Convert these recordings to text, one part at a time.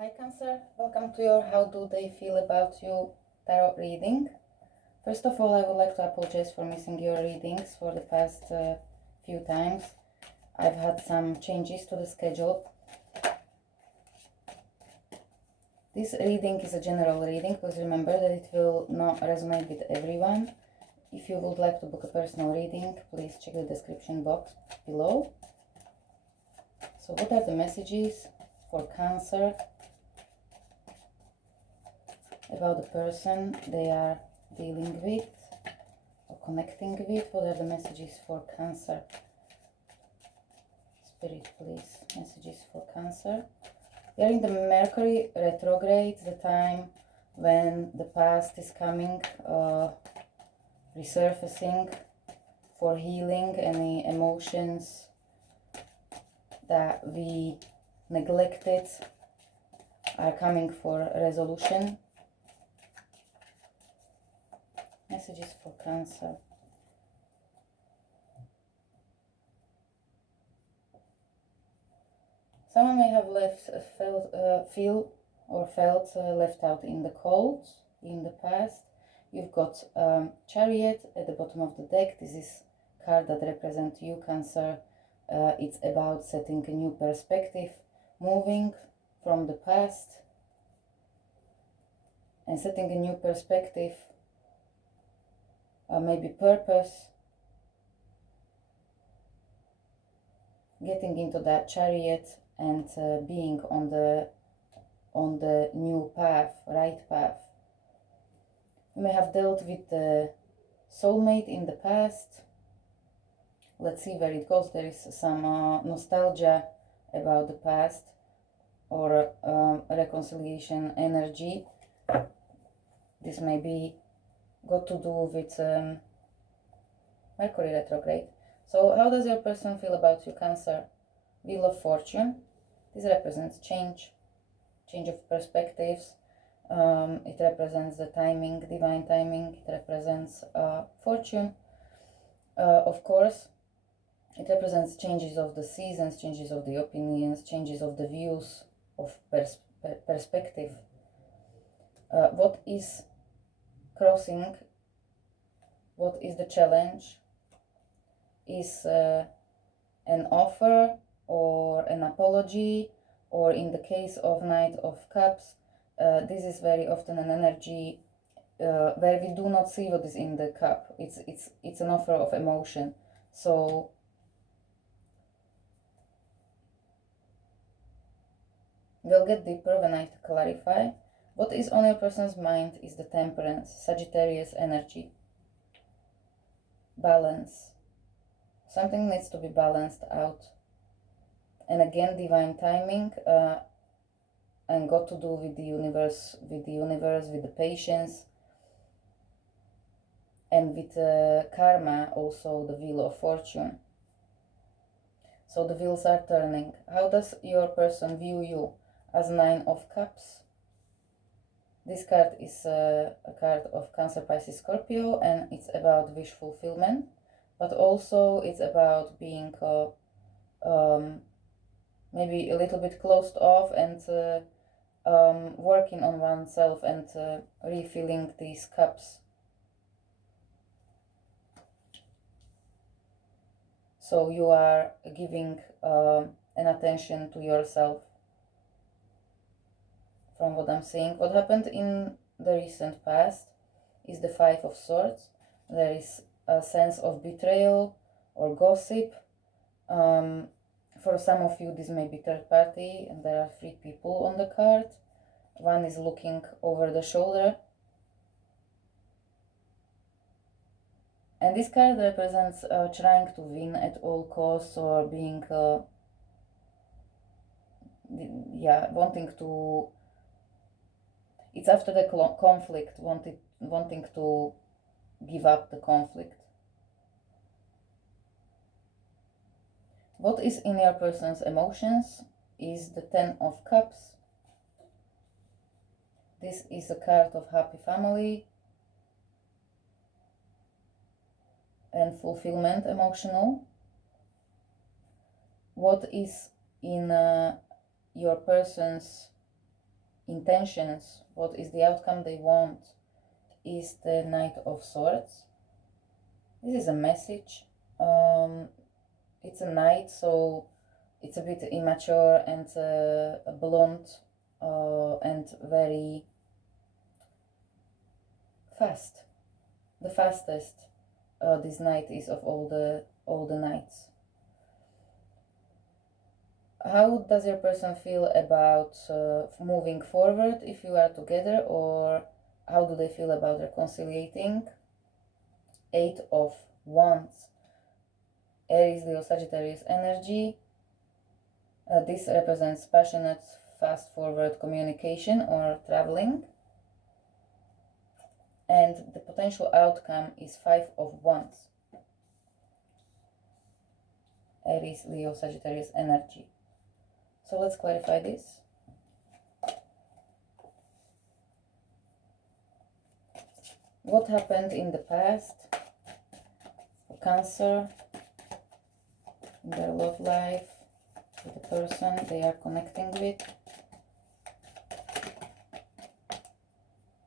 Hi Cancer, welcome to your How Do They Feel About You tarot reading. First of all, I would like to apologize for missing your readings for the past few times. I've had some changes to the schedule. This reading is a general reading. Please remember that it will not resonate with everyone. If you would like to book a personal reading, please check the description box below. So what are the messages for Cancer about the person they are dealing with or connecting with? What are the messages for Cancer? Spirit, please, messages for Cancer. We are in the Mercury retrograde, the time when the past is coming, resurfacing for healing. Any emotions that we neglected are coming for resolution. Messages for Cancer. Someone may have felt left out in the cold in the past. You've got Chariot at the bottom of the deck. This is a card that represents you, Cancer. It's about setting a new perspective, moving from the past and setting a new perspective, maybe purpose, getting into that Chariot and being on the new path, right path. You may have dealt with the soulmate in the past. Let's see where it goes. There is some nostalgia about the past or reconciliation energy. This may be got to do with Mercury retrograde. So how does your person feel about you, Cancer? Wheel of Fortune. This represents change of perspectives. It represents the timing, divine timing. It represents fortune. Of course, it represents changes of the seasons, changes of the opinions, changes of the views, of perspective. What is crossing? What is the challenge? Is an offer or an apology, or in the case of Knight of Cups, this is very often an energy where we do not see what is in the cup. It's an offer of emotion. So we'll get deeper when I clarify. What is on your person's mind is the Temperance, Sagittarius energy. Balance. Something needs to be balanced out. And again, divine timing, and got to do with the universe, with the patience, and with karma, also the Wheel of Fortune. So the wheels are turning. How does your person view you? As Nine of Cups. This card is a card of Cancer, Pisces, Scorpio, and it's about wish fulfillment, but also it's about being maybe a little bit closed off and working on oneself and refilling these cups. So you are giving an attention to yourself. From what I'm seeing, what happened in the recent past is the Five of Swords. There is a sense of betrayal or gossip. For some of you, this may be third party, and there are 3 people on the card. One is looking over the shoulder. And this card represents trying to win at all costs, or being, wanting to. It's after the conflict, wanting to give up the conflict. What is in your person's emotions is the Ten of Cups. This is a card of happy family and fulfillment, emotional. What is in your person's intentions, what is the outcome they want, is the Knight of Swords. This is a message. It's a knight, so it's a bit immature and blonde and very fast. The fastest this knight is of all the knights. How does your person feel about moving forward if you are together, or how do they feel about reconciliating? 8 of Wands, Aries, Leo, Sagittarius energy. This represents passionate, fast forward communication or traveling. And the potential outcome is 5 of Wands, Aries, Leo, Sagittarius energy. So let's clarify this. What happened in the past for Cancer in their love life with the person they are connecting with?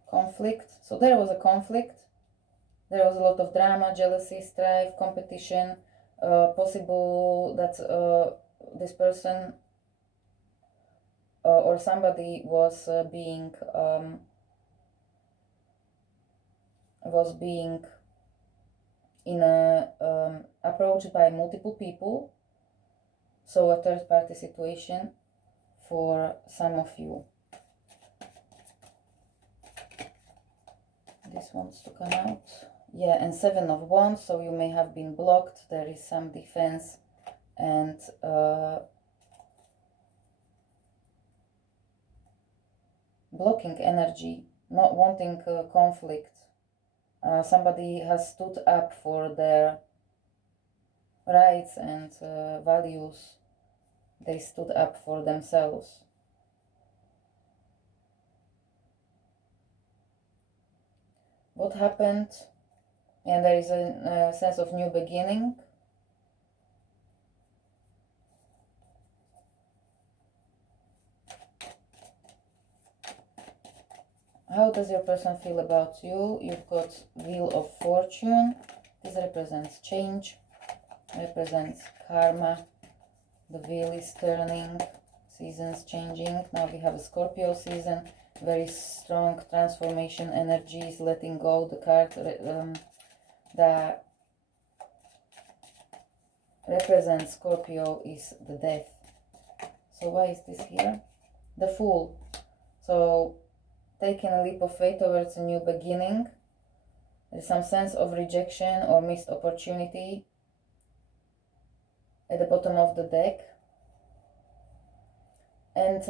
Conflict. So there was a conflict. There was a lot of drama, jealousy, strife, competition. Possible that this person or somebody was being approached by multiple people. So a third party situation for some of you. This wants to come out. Yeah, and 7 of Wands, so you may have been blocked. There is some defense and blocking energy, not wanting conflict. Somebody has stood up for their rights and values. They stood up for themselves. What happened? And there is a sense of new beginning. How does your person feel about you? You've got Wheel of Fortune. This represents change, represents karma. The wheel is turning, seasons changing. Now we have a Scorpio season, very strong transformation energies, letting go. The card that represents Scorpio is the death. So why is this here? The Fool. So taking a leap of faith towards a new beginning. There's some sense of rejection or missed opportunity at the bottom of the deck. And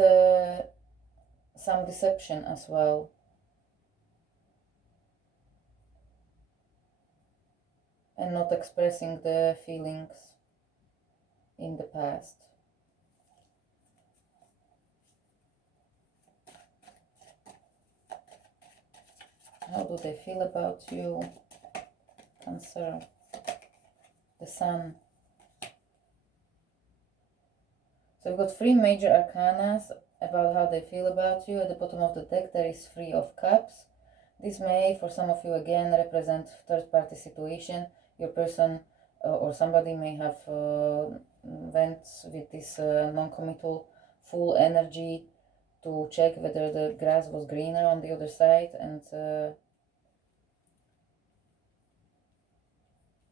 some deception as well. And not expressing the feelings in the past. How do they feel about you? Cancer. The Sun. So we've got 3 major arcanas about how they feel about you. At the bottom of the deck there is 3 of Cups. This may, for some of you again, represent third-party situation. Your person or somebody may have went with this non-committal full energy to check whether the grass was greener on the other side, and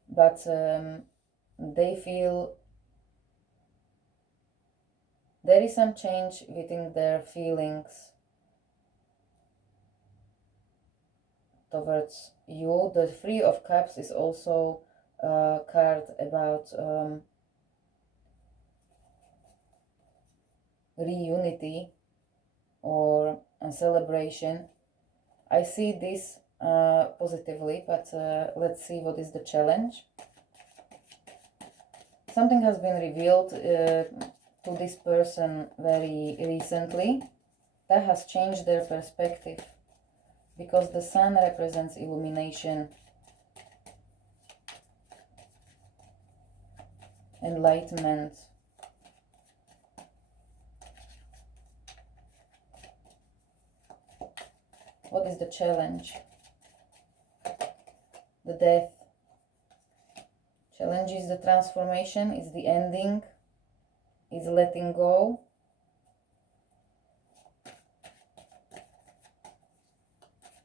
but they feel there is some change within their feelings towards you. The 3 of Cups is also a card about reunity or a celebration. I see this positively, but let's see what is the challenge. Something has been revealed to this person very recently that has changed their perspective, because the Sun represents illumination, enlightenment. What is the challenge? The death. Challenge is the transformation, is the ending, is letting go.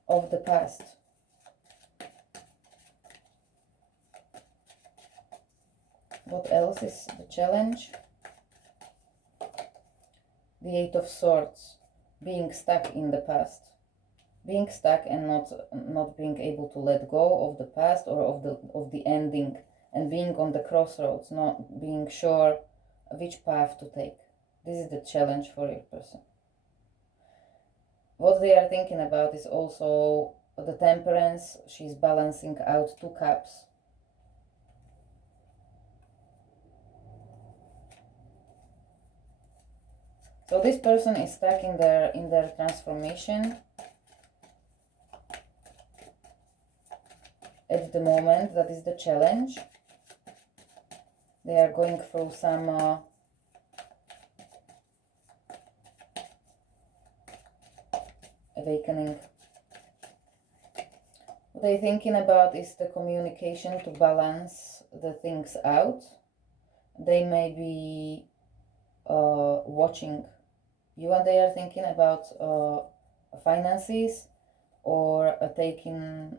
Of the past. What else is the challenge? The Eight of Swords. Being stuck in the past. Being stuck and not being able to let go of the past or of the ending, and being on the crossroads, not being sure which path to take. This is the challenge for your person. What they are thinking about is also the Temperance. She's balancing out 2 cups. So this person is stuck in their transformation at the moment. That is the challenge. They are going through some awakening. What they're thinking about is the communication to balance the things out. They may be watching you, and they are thinking about finances, or taking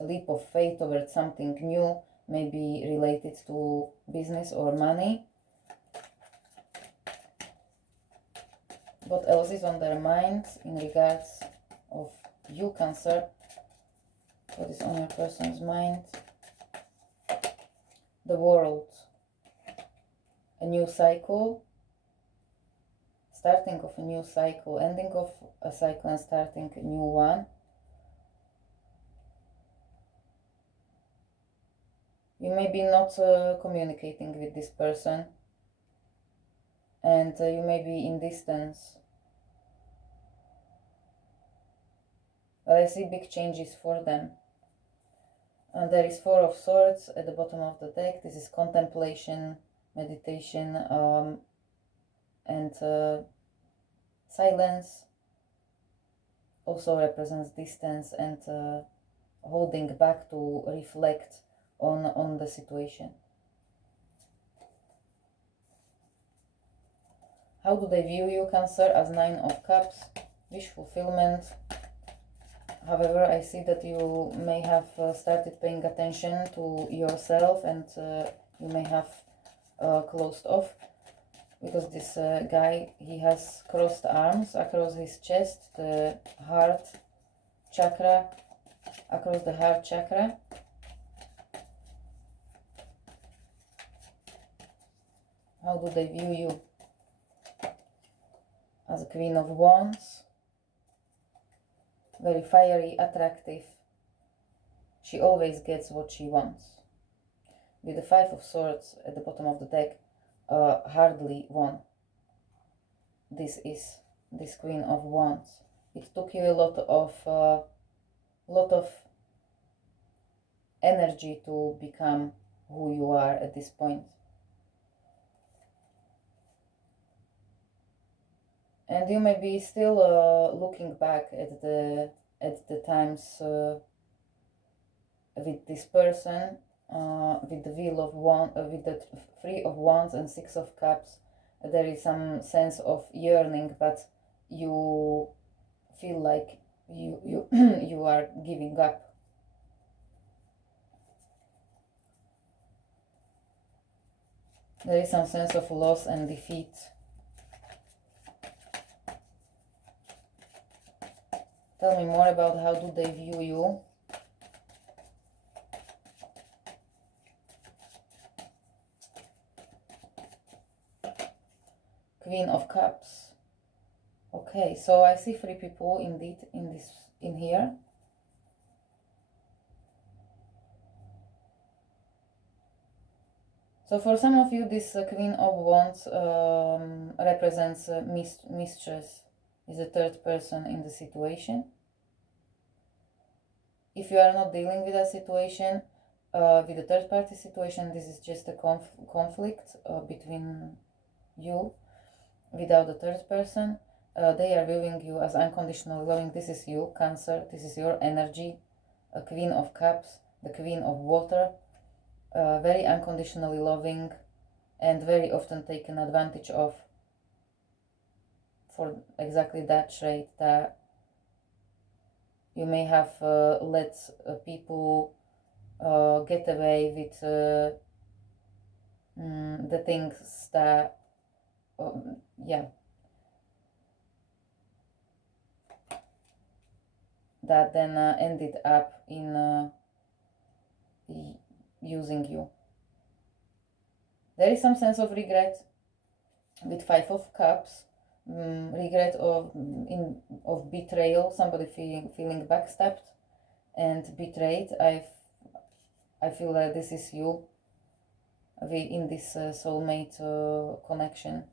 a leap of faith towards something new, maybe related to business or money. What else is on their minds in regards of you, Cancer? What is on your person's mind? The World. A new cycle. Starting of a new cycle. Ending of a cycle and starting a new one. You may be not communicating with this person, and you may be in distance. But I see big changes for them. And there is 4 of Swords at the bottom of the deck. This is contemplation, meditation, and silence. Also represents distance and holding back to reflect on the situation. How do they view you, Cancer? As 9 of Cups, wish fulfillment. However, I see that you may have started paying attention to yourself, and you may have closed off, because this guy, he has crossed arms across his chest, the heart chakra, across the heart chakra. How do they view you? As a Queen of Wands. Very fiery, attractive. She always gets what she wants. With the 5 of Swords at the bottom of the deck, hardly won. This is this Queen of Wands. It took you a lot of energy to become who you are at this point. And you may be still looking back at the times with this person, with the Wheel of Wands, with the 3 of Wands and 6 of Cups. There is some sense of yearning, but you feel like you you are giving up. There is some sense of loss and defeat. Tell me more about how do they view you. Queen of Cups. Okay, so I see 3 people indeed in here. So for some of you, this Queen of Wands represents mistress, is the 3rd person in the situation. If you are not dealing with a situation, with a 3rd party situation, this is just a conflict between you without the 3rd person. They are viewing you as unconditionally loving. This is you, Cancer. This is your energy. A Queen of Cups, the Queen of Water. Very unconditionally loving and very often taken advantage of for exactly that trait, that you may have let people get away with the things that, yeah, that then ended up in using you. There is some sense of regret with Five of Cups, regret of betrayal, somebody feeling backstabbed and betrayed. I feel that this is you in this soulmate connection.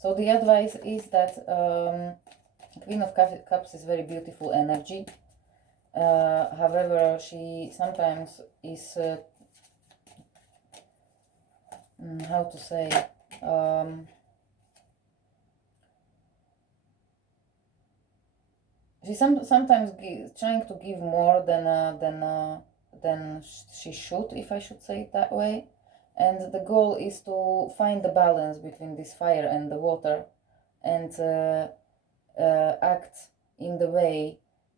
So the advice is that Queen of Cups is very beautiful energy. However, she sometimes is, how to say, she sometimes trying to give more than she should, if I should say it that way. And the goal is to find the balance between this fire and the water, and act in the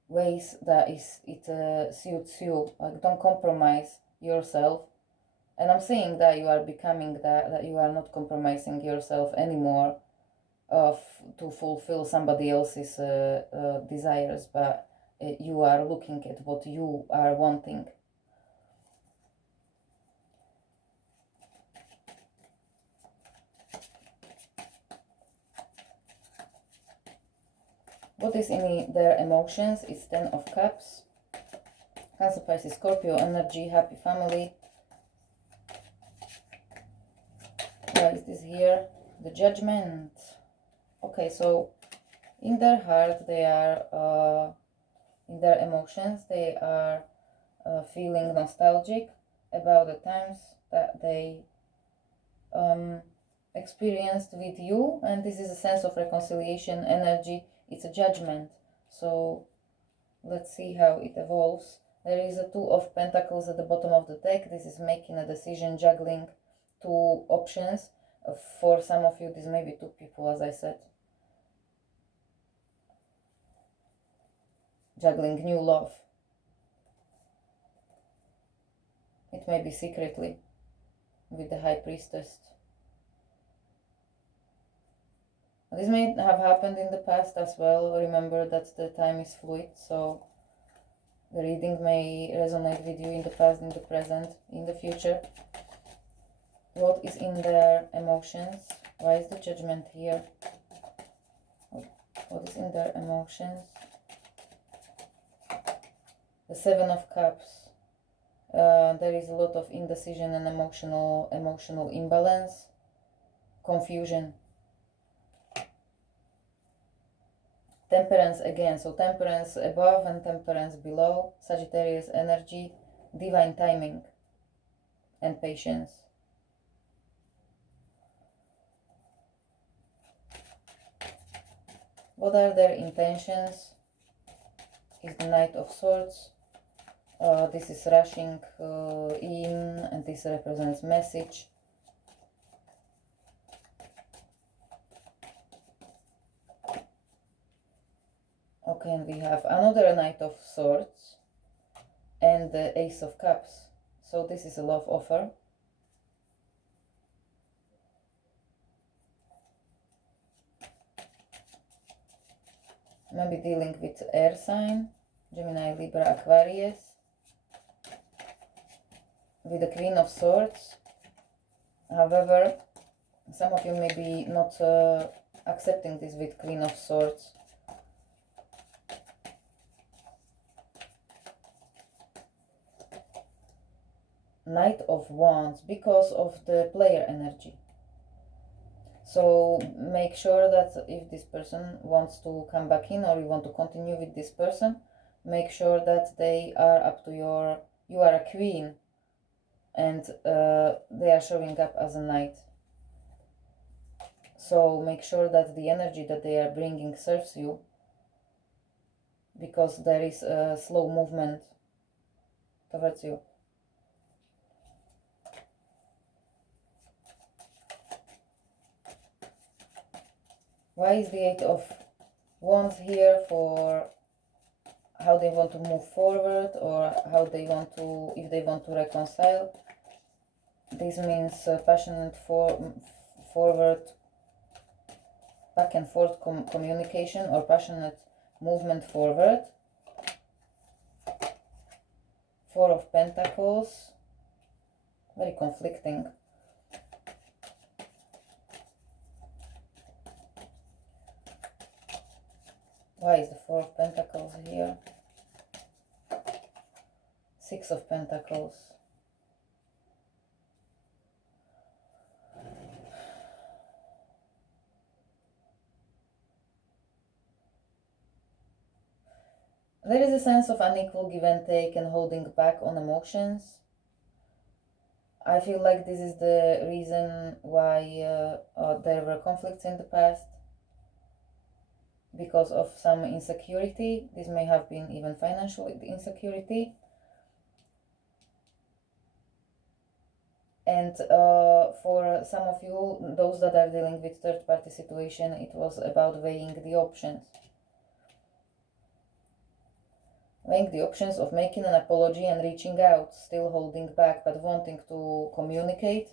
ways that it suits you. Like, don't compromise yourself. And I'm saying that you are becoming that you are not compromising yourself anymore to fulfill somebody else's desires, but you are looking at what you are wanting. What is in their emotions? It's Ten of Cups. Cancer, Pisces, Scorpio energy, happy family. Why is this here? The Judgment. Okay, so in their heart they are, in their emotions, they are feeling nostalgic about the times that they experienced with you, and this is a sense of reconciliation energy. It's a judgment, so let's see how it evolves. There is a Two of Pentacles at the bottom of the deck. This is making a decision, juggling two options. For some of you, this may be two people, as I said. Juggling new love. It may be secretly with the High Priestess. This may have happened in the past as well. Remember that the time is fluid, so the reading may resonate with you in the past, in the present, in the future. What is in their emotions? Why is the Judgment here? What is in their emotions? The Seven of Cups. There is a lot of indecision and emotional imbalance, confusion. Temperance again, so Temperance above and Temperance below. Sagittarius energy, divine timing and patience. What are their intentions? Is the Knight of Swords. This is rushing in, and this represents message. Okay, and we have another Knight of Swords and the Ace of Cups. So this is a love offer. Maybe dealing with air sign, Gemini, Libra, Aquarius. With the Queen of Swords. However, some of you may be not accepting this with Queen of Swords. Knight of Wands, because of the player energy. So make sure that if this person wants to come back in, or you want to continue with this person, make sure that they are up to you are a queen. and they are showing up as a knight. So make sure that the energy that they are bringing serves you, because there is a slow movement towards you. Why is the Eight of Wands here? For how they want to move forward, or how they want to, if they want to reconcile. This means passionate forward, back and forth communication, or passionate movement forward. Four of Pentacles, very conflicting. Why is the Four of Pentacles here? Six of Pentacles. There is a sense of unequal give and take and holding back on emotions. I feel like this is the reason why there were conflicts in the past. Because of some insecurity. This may have been even financial insecurity. And for some of you, those that are dealing with third-party situation, it was about weighing the options. Weighing the options of making an apology and reaching out, still holding back, but wanting to communicate.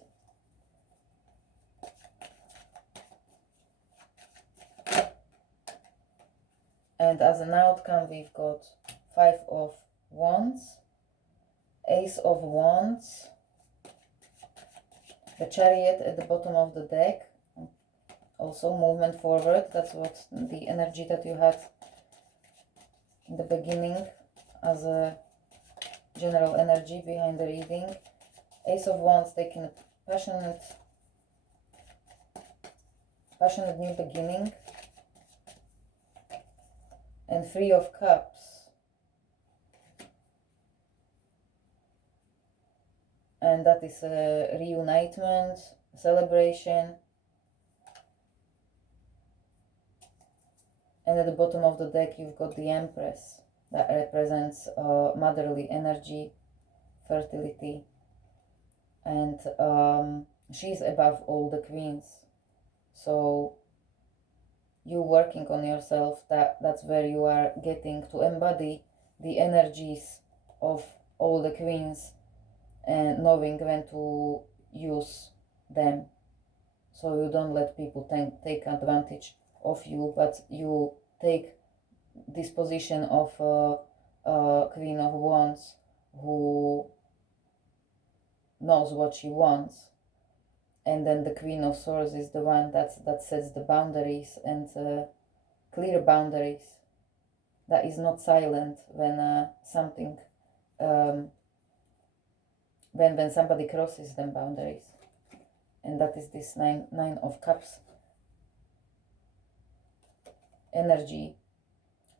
And as an outcome, we've got Five of Wands, Ace of Wands, the Chariot at the bottom of the deck. Also movement forward. That's what the energy that you had in the beginning as a general energy behind the reading. Ace of Wands taking a passionate new beginning. And Three of Cups. And that is a reunitement, celebration. And at the bottom of the deck, you've got the Empress. That represents motherly energy, fertility. And she's above all the queens. So you working on yourself, that's where you are getting to embody the energies of all the queens and knowing when to use them. So you don't let people take advantage of you, but you take this position of Queen of Wands who knows what she wants. And then the Queen of Swords is the one that sets the boundaries, and clear boundaries, that is not silent when something when somebody crosses them boundaries. And that is this nine of Cups energy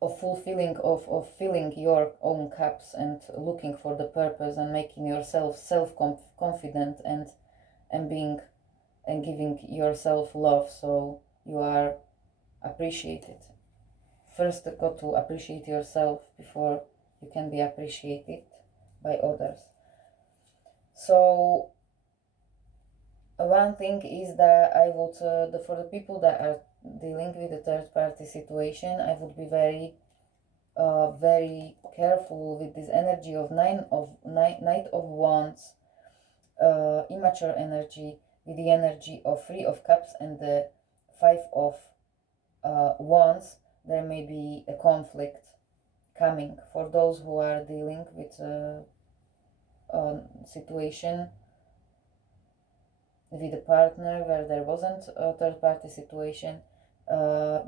of fulfilling, of filling your own cups and looking for the purpose and making yourself self-confident and being and giving yourself love, so you are appreciated. First, you got to appreciate yourself before you can be appreciated by others. So one thing is that I would, for the people that are dealing with the third-party situation, I would be very careful with this energy of Knight of Wands, immature energy, with the energy of Three of Cups and the Five of Wands. There may be a conflict coming for those who are dealing with a situation with a partner where there wasn't a third-party situation.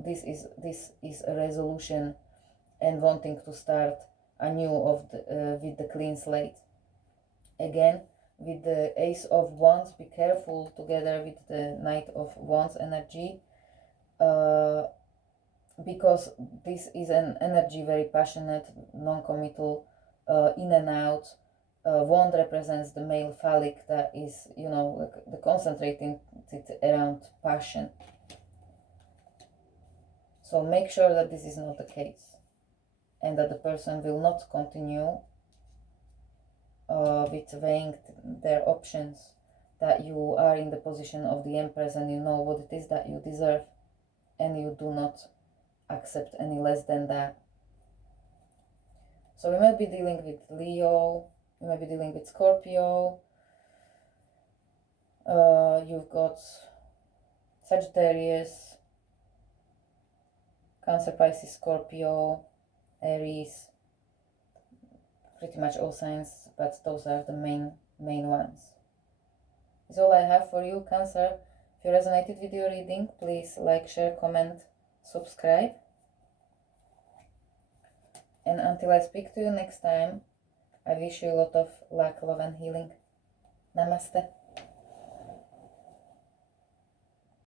This is a resolution and wanting to start anew with the clean slate. Again, with the Ace of Wands, be careful together with the Knight of Wands energy, because this is an energy very passionate, non-committal, in and out, wand represents the male phallic that is, you know, like the concentrating it around passion. So make sure that this is not the case, and that the person will not continue with weighing their options, that you are in the position of the Empress and you know what it is that you deserve, and you do not accept any less than that. So we might be dealing with Leo, we might be dealing with Scorpio, you've got Sagittarius, Cancer, Pisces, Scorpio, Aries, pretty much all signs, but those are the main ones. That's all I have for you, Cancer. If you resonated with your reading, please like, share, comment, subscribe. And until I speak to you next time, I wish you a lot of luck, love and healing. Namaste.